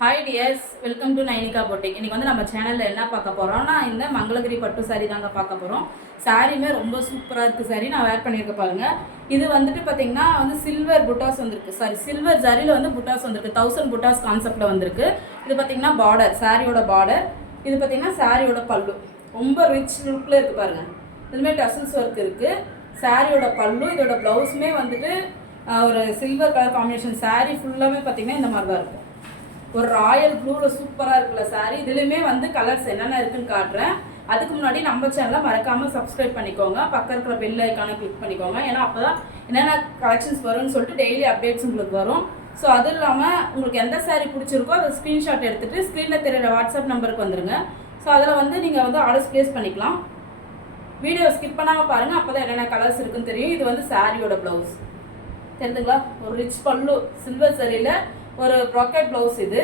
Hi tears, welcome to Nainika boutique. இன்றைக்கி வந்து நம்ம சேனலில் என்ன பார்க்க போகிறோம்னா இந்த மங்களகிரி பட்டு சாரீ தாங்க பார்க்க போகிறோம். சாரீமே ரொம்ப சூப்பராக இருக்குது. சாரீ நான் வேர் பண்ணியிருக்க பாருங்கள். இது வந்துட்டு பார்த்திங்கன்னா வந்து சில்வர் புட்டாஸ் வந்திருக்கு. சில்வர் ஜரியில் வந்து புட்டாஸ் வந்திருக்கு. 1000 புட்டாஸ் கான்செப்டில் வந்திருக்கு. இது பார்த்திங்கன்னா பார்டர், சாரியோட பார்டர். இது பார்த்திங்கன்னா சாரியோட பல்லு ரொம்ப ரிச் லுக்கில் இருக்குது பாருங்கள். இதுவுமே டசல்ஸ் ஒர்க் இருக்குது. சாரியோட பல்லு, இதோட ப்ளவுஸுமே வந்துட்டு ஒரு சில்வர் கலர் காம்பினேஷன். சாரீ ஃபுல்லாமே பார்த்திங்கன்னா இந்த மாதிரி தான் இருக்கும். ஒரு ராயல் ப்ளூவில் சூப்பராக இருக்குல்ல சாரீ. இதுலேயுமே வந்து கலர்ஸ் என்னென்ன இருக்குன்னு காட்டுறேன். அதுக்கு முன்னாடி நம்ம சேனலை மறக்காமல் சப்ஸ்கிரைப் பண்ணிக்கோங்க. பக்கம் இருக்கிற பெல் ஐக்கானை கிளிக் பண்ணிக்கோங்க. ஏன்னா அப்போ தான் என்னென்ன கலெக்ஷன்ஸ் வரும்னு சொல்லிட்டு டெய்லி அப்டேட்ஸ் உங்களுக்கு வரும். ஸோ அது இல்லாமல் உங்களுக்கு எந்த சாரீ பிடிச்சிருக்கோ அதை ஸ்க்ரீன்ஷாட் எடுத்துகிட்டு ஸ்க்ரீனில் தெரியுற வாட்ஸ்அப் நம்பருக்கு வந்துடுங்க. ஸோ அதில் வந்து நீங்கள் வந்து ஆர்டர்ஸ் ப்ளேஸ் பண்ணிக்கலாம். வீடியோ ஸ்கிப் பண்ணாமல் பாருங்கள், அப்போ தான் என்னென்ன கலர்ஸ் இருக்குன்னு தெரியும். இது வந்து சாரியோட ப்ளவுஸ் தெரிஞ்சுங்களா. ஒரு ரிச் பல்லு சில்வர் சரியில் ஒரு ப்ராக்கெட் ப்ளவுஸ் இது.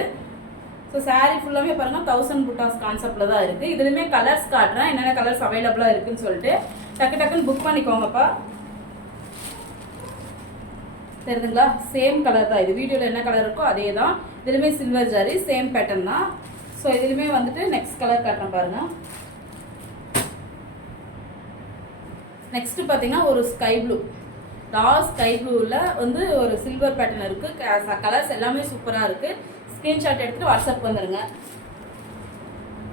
ஸோ சாரீ ஃபுல்லாமே பாருங்கள் 1000 புட்டாஸ் கான்செப்டில் தான் இருக்குது. இதுலேயுமே கலர்ஸ் காட்டுறேன், என்னென்ன கலர்ஸ் அவைலபிளாக இருக்குதுன்னு சொல்லிட்டு டக்குன்னு புக் பண்ணிக்கோங்கப்பா. தெரியுதுங்களா, சேம் கலர் தான் இது. வீடியோவில் என்ன கலர் இருக்கோ அதே தான். இதுலேயுமே சில்வர் ஜரி, சேம் பேட்டர்ன் தான். ஸோ இதுலேயுமே வந்துட்டு நெக்ஸ்ட் கலர் காட்டுறேன் பாருங்கள். நெக்ஸ்ட்டு பார்த்தீங்கன்னா ஒரு ஸ்கை ப்ளூ, டார்க் ஸ்கை ப்ளூவில் வந்து ஒரு சில்வர் பேட்டர்ன் இருக்குது. கலர்ஸ் எல்லாமே சூப்பராக இருக்குது. ஸ்க்ரீன்ஷாட் எடுத்துகிட்டு வாட்ஸ்அப் வந்துடுங்க.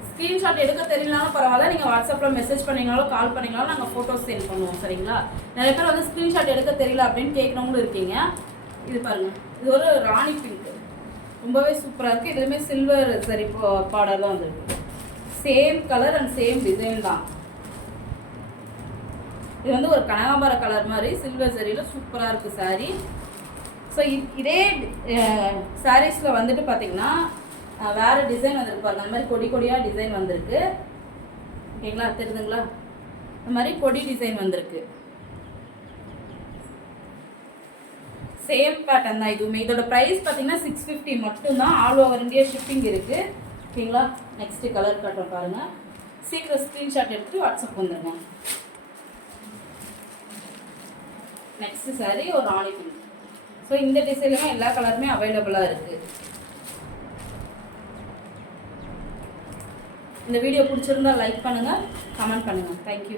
ஸ்க்ரீன்ஷாட் எடுக்க தெரியலனாலும் பரவாயில்ல, நீங்கள் வாட்ஸ்அப்பில் மெசேஜ் பண்ணிங்கனாலும் கால் பண்ணிங்கனாலும் நாங்கள் ஃபோட்டோஸ் சென்ட் பண்ணுவோம். சரிங்களா. நிறைய பேர் வந்து ஸ்க்ரீன்ஷாட் எடுக்க தெரியல அப்படின்னு கேட்குறவங்களும் இருக்கீங்க. இது பாருங்கள், இது ஒரு ராணி பிங்க், ரொம்பவே சூப்பராக இருக்குது. இதுலேயுமே சில்வர் சரி பார்டர் தான் வந்துருக்கு. Same colour and same design தான். இது வந்து ஒரு கனகாம்பர கலர் மாதிரி சில்வர் சரியில் சூப்பராக இருக்குது சாரீ. ஸோ இதே சாரீஸில் வந்துட்டு பார்த்திங்கன்னா வேறு டிசைன் வந்துருக்கு பாருங்கள். அந்த மாதிரி கொடியாக டிசைன் வந்திருக்கு. ஓகேங்களா, தெரியுதுங்களா. இந்த மாதிரி கொடி டிசைன் வந்திருக்கு. சேம் பேட்டர்ன் தான் இதுவுமே. இதோட ப்ரைஸ் பார்த்திங்கன்னா 650 மட்டும்தான். ஆல் ஓவர் இந்தியா ஷிப்பிங் இருக்குது. ஓகேங்களா. நெக்ஸ்ட்டு கலர் காட்டுறோம் பாருங்கள். சீக்கிரம் ஸ்க்ரீன்ஷாட் எடுத்துகிட்டு வாட்ஸ்அப் வந்துடுங்க. நெக்ஸ்ட் சாரீ ஒரு ராணி பிங்க். ஸோ இந்த டிசைன்லையுமே எல்லா கலருமே அவைலபிளாக இருக்குது. இந்த வீடியோ பிடிச்சிருந்தா லைக் பண்ணுங்கள், கமெண்ட் பண்ணுங்கள். தேங்க்யூ.